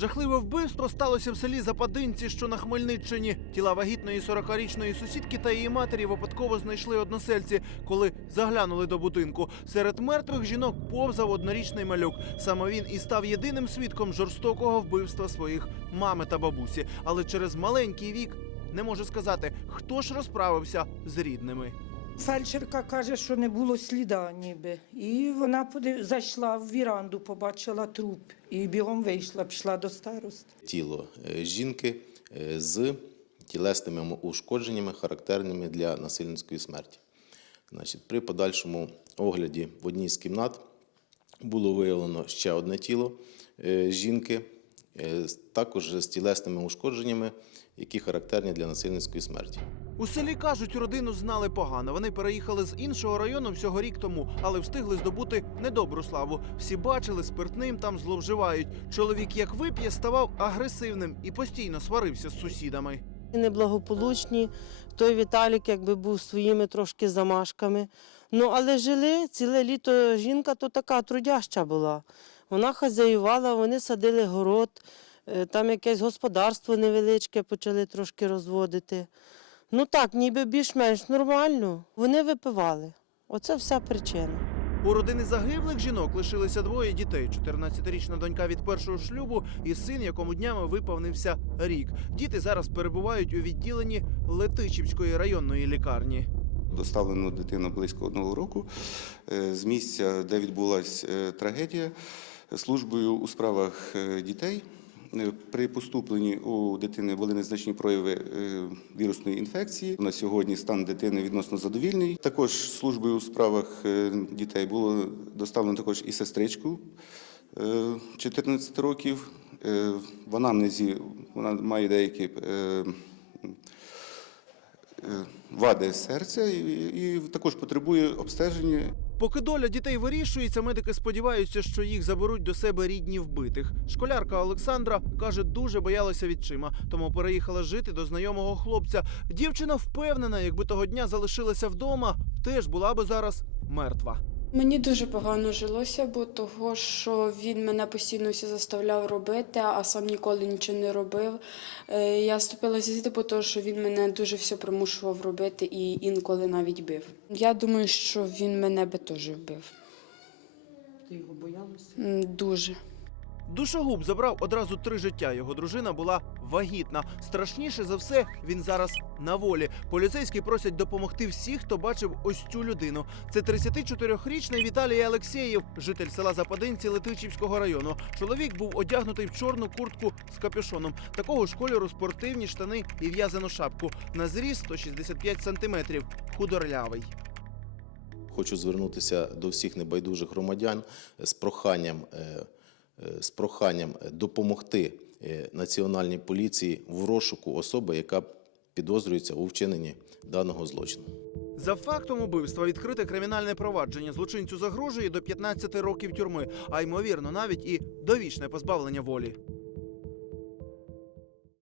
Жахливе вбивство сталося в селі Западинці, що на Хмельниччині. Тіла вагітної 40-річної сусідки та її матері випадково знайшли односельці, коли заглянули до будинку. Серед мертвих жінок повзав однорічний малюк. Саме він і став єдиним свідком жорстокого вбивства своїх мами та бабусі. Але через маленький вік не може сказати, хто ж розправився з рідними. Фельдшерка каже, що не було сліда ніби. І вона зайшла в віранду, побачила труп і бігом вийшла, пішла до старости. тіло е, жінки е, з тілесними ушкодженнями, характерними для насильницької смерті. Значить, при подальшому огляді в одній з кімнат було виявлено ще одне тіло е, жінки, також з тілесними ушкодженнями, які характерні для насильницької смерті. У селі кажуть, родину знали погано. Вони переїхали з іншого району всього рік тому, але встигли здобути недобру славу. Всі бачили, спиртним там зловживають. Чоловік, як вип'є, ставав агресивним і постійно сварився з сусідами. неблагополучні. Той Віталік якби був своїми трошки замашками. Ну, але жили ціле літо жінка то така трудяща була. Вона хазяювала, вони садили город, е, там якесь господарство невеличке почали трошки розводити. Ну так, ніби більш-менш нормально. Вони випивали. Оце вся причина. У родини загиблих жінок лишилися двоє дітей: 14-річна донька від першого шлюбу і син, якому днями виповнився рік. Діти зараз перебувають у відділенні Летичівської районної лікарні. Доставлено дитину близько одного року е, з місця, де відбулася е, трагедія, службою у справах е, дітей. Е, При поступленні у дитини були незначні прояви е, вірусної інфекції. На сьогодні стан дитини відносно задовільний. Також службою у справах дітей було доставлено також і сестричку е, 14 років. В анамнезі вона має деякі вади серця і також потребує обстеження. Поки доля дітей вирішується, медики сподіваються, що їх заберуть до себе рідні вбитих. Школярка Олександра каже, дуже боялася відчима, тому переїхала жити до знайомого хлопця. Дівчина впевнена, якби того дня залишилася вдома, теж була би зараз мертва. Мені дуже погано жилося, бо того, що він мене постійно все заставляв робити, а сам ніколи нічого не робив. Е, Я ступилася зі бо того, що він мене дуже все примушував робити і інколи навіть бив. Я думаю, що він мене би теж вбив. Ти його боялася? Дуже. Душогуб забрав одразу три життя. Його дружина була вагітна. Страшніше за все, він зараз на волі. Поліцейські просять допомогти всіх, хто бачив ось цю людину. Це 34-річний Віталій Алексєєв, житель села Западинці Летичівського району. Чоловік був одягнутий в чорну куртку з капюшоном. Такого ж кольору спортивні штани і в'язану шапку. На зріст 165 сантиметрів. Худорлявий. Хочу звернутися до всіх небайдужих громадян з проханням, е, з проханням допомогти е, Національній поліції в розшуку особи, яка підозрюється у вчиненні даного злочину. За фактом убивства відкрите кримінальне провадження. Злочинцю загрожує до 15 років тюрми, а ймовірно, навіть і довічне позбавлення волі.